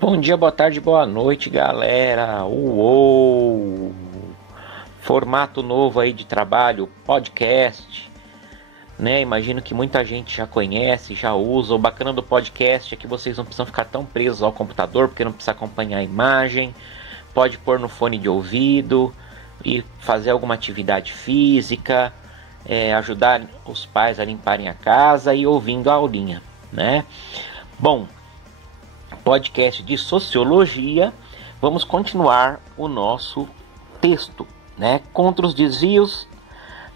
Bom dia, boa tarde, boa noite, galera. Uou! Formato novo aí de trabalho, podcast, né? Imagino que muita gente já conhece, já usa. O bacana do podcast é que vocês não precisam ficar tão presos ao computador, porque não precisa acompanhar a imagem. Pode pôr no fone de ouvido e fazer alguma atividade física, ajudar os pais a limparem a casa e ouvindo a aulinha, né? Bom, podcast de sociologia, vamos continuar o nosso texto, né? Contra os desvios,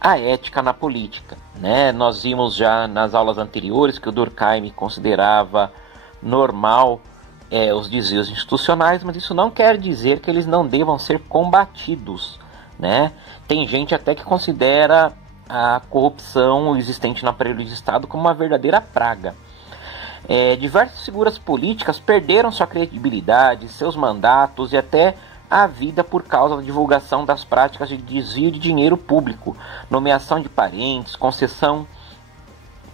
a ética na política, né? Nós vimos já nas aulas anteriores que o Durkheim considerava normal os desvios institucionais, mas isso não quer dizer que eles não devam ser combatidos, né? Tem gente até que considera a corrupção existente no aparelho de Estado como uma verdadeira praga. Diversas figuras políticas perderam sua credibilidade, seus mandatos e até a vida por causa da divulgação das práticas de desvio de dinheiro público, nomeação de parentes, concessão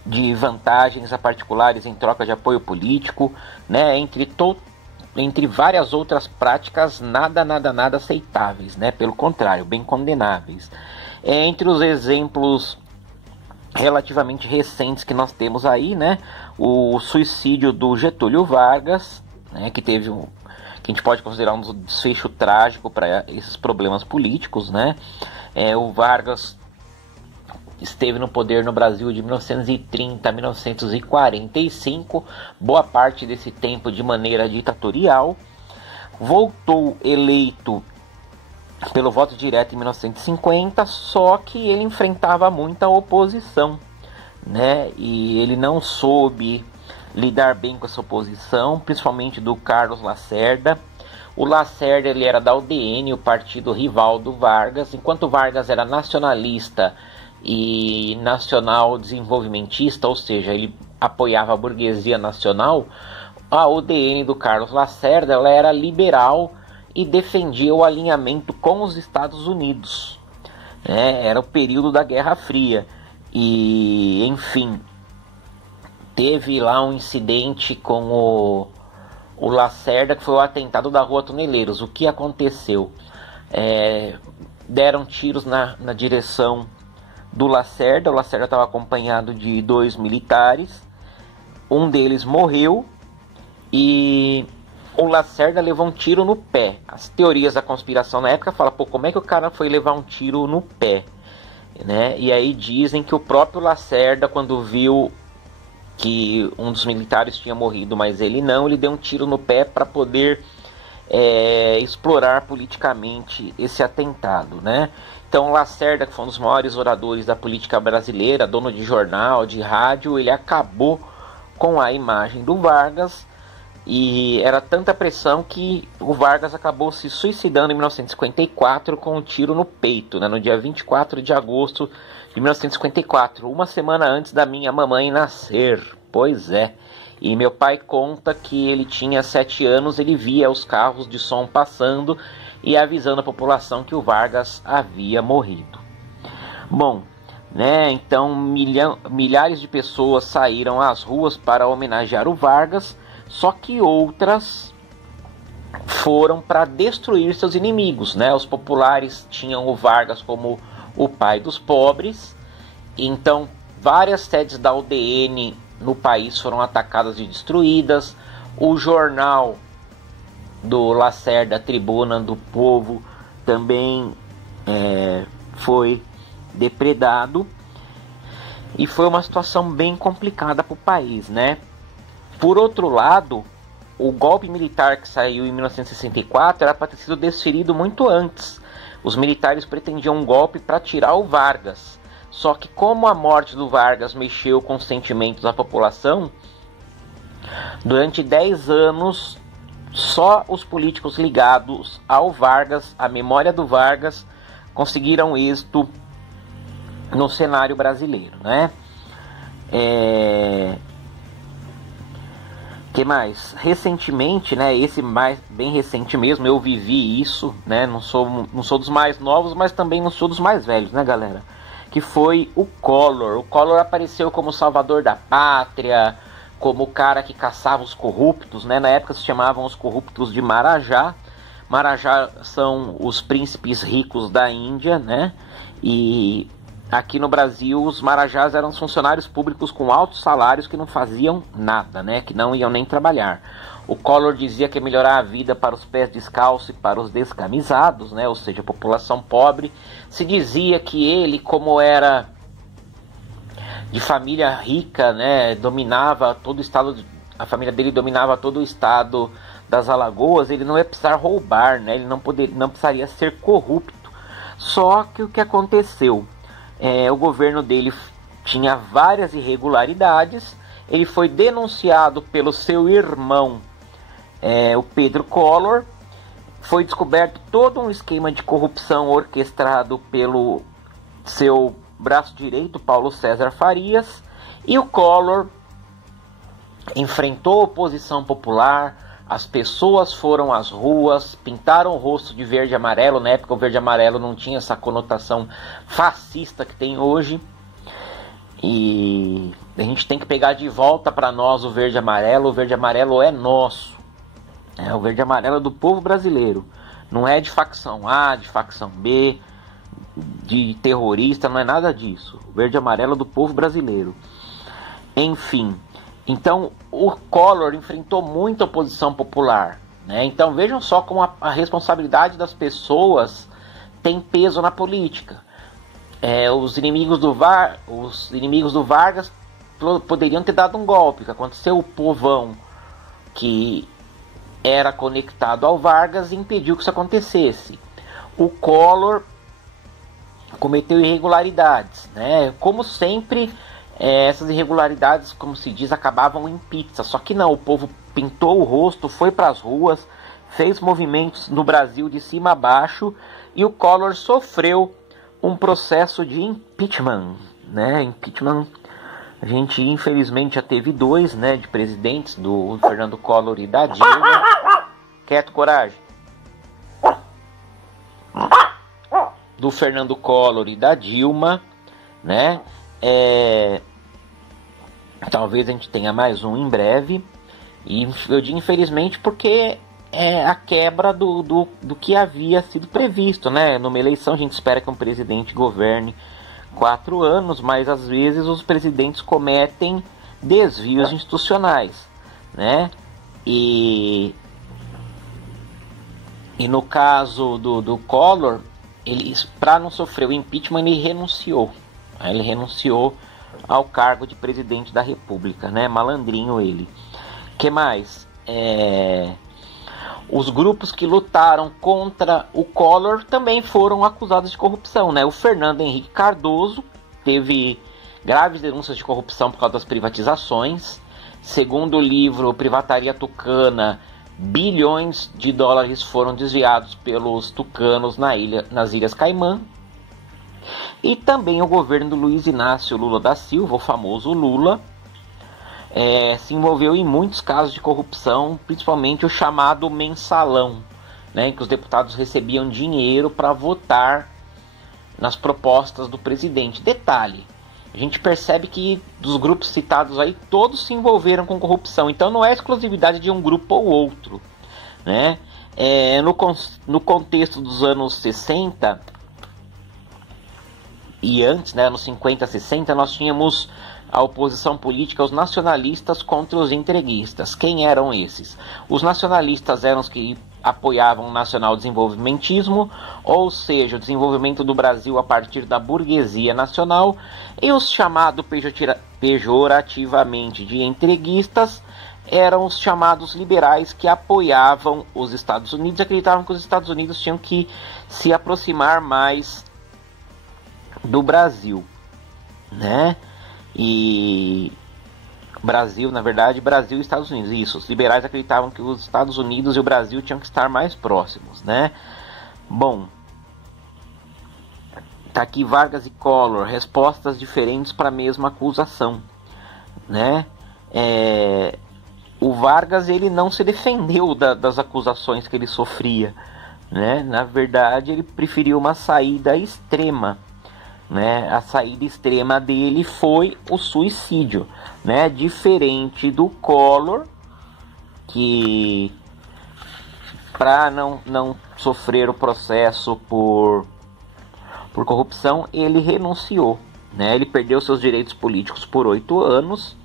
de vantagens a particulares em troca de apoio político, né, entre várias outras práticas nada aceitáveis, né, pelo contrário, bem condenáveis. Entre os exemplos relativamente recentes que nós temos aí, né, o suicídio do Getúlio Vargas, né, que teve que a gente pode considerar um desfecho trágico para esses problemas políticos, né? O Vargas esteve no poder no Brasil de 1930 a 1945, boa parte desse tempo de maneira ditatorial. Voltou eleito pelo voto direto em 1950, só que ele enfrentava muita oposição, né? E ele não soube lidar bem com essa oposição, principalmente do Carlos Lacerda. O Lacerda, ele era da UDN, o partido rival do Vargas, enquanto o Vargas era nacionalista e nacional desenvolvimentista, ou seja, ele apoiava a burguesia nacional. A UDN do Carlos Lacerda, ela era liberal e defendia o alinhamento com os Estados Unidos, né? Era o período da Guerra Fria e, enfim, teve lá um incidente com o Lacerda, que foi o atentado da Rua Tuneleiros. O que aconteceu? Deram tiros na direção do Lacerda. O Lacerda estava acompanhado de 2 militares, um deles morreu e o Lacerda levou um tiro no pé. As teorias da conspiração na época falam, como é que o cara foi levar um tiro no pé, né? E aí dizem que o próprio Lacerda, quando viu que um dos militares tinha morrido, mas ele não, ele deu um tiro no pé para poder explorar politicamente esse atentado, né? Então Lacerda, que foi um dos maiores oradores da política brasileira, dono de jornal, de rádio, ele acabou com a imagem do Vargas. E era tanta pressão que o Vargas acabou se suicidando em 1954 com um tiro no peito, né, no dia 24 de agosto de 1954, uma semana antes da minha mamãe nascer. Pois é. E meu pai conta que ele tinha 7 anos, ele via os carros de som passando e avisando a população que o Vargas havia morrido. Bom, né, então milhares de pessoas saíram às ruas para homenagear o Vargas. Só que outras foram para destruir seus inimigos, né? Os populares tinham o Vargas como o pai dos pobres. Então, várias sedes da UDN no país foram atacadas e destruídas. O jornal do Lacerda, Tribuna do Povo, também foi depredado. E foi uma situação bem complicada para o país, né? Por outro lado, o golpe militar que saiu em 1964 era para ter sido desferido muito antes. Os militares pretendiam um golpe para tirar o Vargas. Só que como a morte do Vargas mexeu com os sentimentos da população, durante 10 anos, só os políticos ligados ao Vargas, à memória do Vargas, conseguiram êxito no cenário brasileiro, né? Que mais? Recentemente, né, esse mais bem recente mesmo, eu vivi isso, né, não sou dos mais novos, mas também não sou dos mais velhos, né, galera? Que foi o Collor. O Collor apareceu como salvador da pátria, como o cara que caçava os corruptos, né? Na época se chamavam os corruptos de Marajá. Marajá são os príncipes ricos da Índia, né? E aqui no Brasil os marajás eram funcionários públicos com altos salários que não faziam nada, né? Que não iam nem trabalhar. O Collor dizia que ia melhorar a vida para os pés descalços e para os descamisados, né? Ou seja, a população pobre. Se dizia que ele, como era de família rica, né? Dominava todo o estado, a família dele dominava todo o estado das Alagoas, ele não ia precisar roubar, né? Ele não precisaria ser corrupto. Só que o que aconteceu? O governo dele tinha várias irregularidades. Ele foi denunciado pelo seu irmão, o Pedro Collor. Foi descoberto todo um esquema de corrupção orquestrado pelo seu braço direito, Paulo César Farias. E o Collor enfrentou a oposição popular. As pessoas foram às ruas, pintaram o rosto de verde e amarelo. Na época o verde e amarelo não tinha essa conotação fascista que tem hoje. E a gente tem que pegar de volta para nós o verde e amarelo. O verde e amarelo é nosso. O verde e amarelo é do povo brasileiro. Não é de facção A, de facção B, de terrorista, não é nada disso. O verde e amarelo é do povo brasileiro. Enfim. Então o Collor enfrentou muita oposição popular, né? Então vejam só como a responsabilidade das pessoas tem peso na política. Os inimigos do Vargas poderiam ter dado um golpe. O que aconteceu? O povão que era conectado ao Vargas impediu que isso acontecesse. O Collor cometeu irregularidades, né? Como sempre, essas irregularidades, como se diz, acabavam em pizza. Só que não, o povo pintou o rosto, foi para as ruas, fez movimentos no Brasil de cima a baixo, e o Collor sofreu um processo de impeachment, né? Impeachment, a gente infelizmente já teve 2, né, de presidentes, do Fernando Collor e da Dilma. Quieto, coragem. Do Fernando Collor e da Dilma, né? Talvez a gente tenha mais um em breve. E eu digo infelizmente porque é a quebra do que havia sido previsto, né? Numa eleição a gente espera que um presidente governe 4 anos, mas às vezes os presidentes cometem desvios institucionais, né? E no caso do Collor, ele, para não sofrer o impeachment, ele renunciou. Ele renunciou ao cargo de presidente da República, né? Malandrinho ele. Que mais? Os grupos que lutaram contra o Collor também foram acusados de corrupção, né? O Fernando Henrique Cardoso teve graves denúncias de corrupção por causa das privatizações. Segundo o livro Privataria Tucana, bilhões de dólares foram desviados pelos tucanos nas Ilhas Caimã. E também o governo do Luiz Inácio Lula da Silva, o famoso Lula, se envolveu em muitos casos de corrupção, principalmente o chamado mensalão, né, em que os deputados recebiam dinheiro para votar nas propostas do presidente. Detalhe, a gente percebe que dos grupos citados aí, todos se envolveram com corrupção, então não é exclusividade de um grupo ou outro, né? No contexto dos anos 60 e antes, né, nos 50, 60, nós tínhamos a oposição política, os nacionalistas contra os entreguistas. Quem eram esses? Os nacionalistas eram os que apoiavam o nacional-desenvolvimentismo, ou seja, o desenvolvimento do Brasil a partir da burguesia nacional, e os chamados pejorativamente de entreguistas eram os chamados liberais que apoiavam os Estados Unidos e acreditavam que os Estados Unidos tinham que se aproximar mais do Brasil, né? E Brasil, na verdade, Brasil e Estados Unidos. Isso, os liberais acreditavam que os Estados Unidos e o Brasil tinham que estar mais próximos, né? Bom, tá aqui Vargas e Collor, respostas diferentes para a mesma acusação, né? O Vargas, ele não se defendeu das acusações que ele sofria, né? Na verdade, ele preferiu uma saída extrema, né, a saída extrema dele foi o suicídio, né, diferente do Collor, que para não sofrer o processo por corrupção, ele renunciou, né, ele perdeu seus direitos políticos por 8 anos,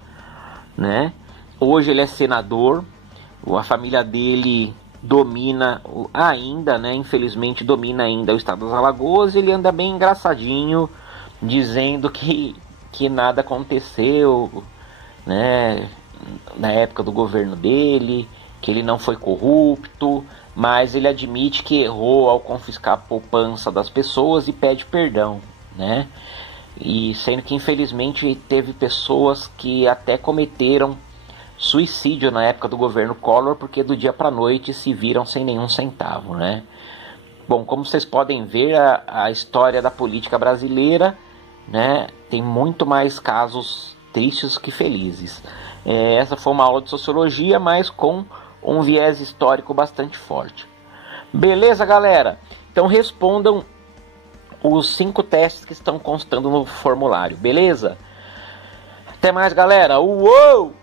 né, hoje ele é senador, a família dele domina ainda, né, infelizmente domina ainda o estado das Alagoas. Ele anda bem engraçadinho, dizendo que nada aconteceu, né, na época do governo dele, que ele não foi corrupto, mas ele admite que errou ao confiscar a poupança das pessoas e pede perdão, né, e sendo que infelizmente teve pessoas que até cometeram suicídio na época do governo Collor, porque do dia para a noite se viram sem nenhum centavo, né? Bom, como vocês podem ver, a história da política brasileira, né, tem muito mais casos tristes que felizes. Essa foi uma aula de sociologia, mas com um viés histórico bastante forte. Beleza, galera? Então respondam os 5 testes que estão constando no formulário, beleza? Até mais, galera! Uou!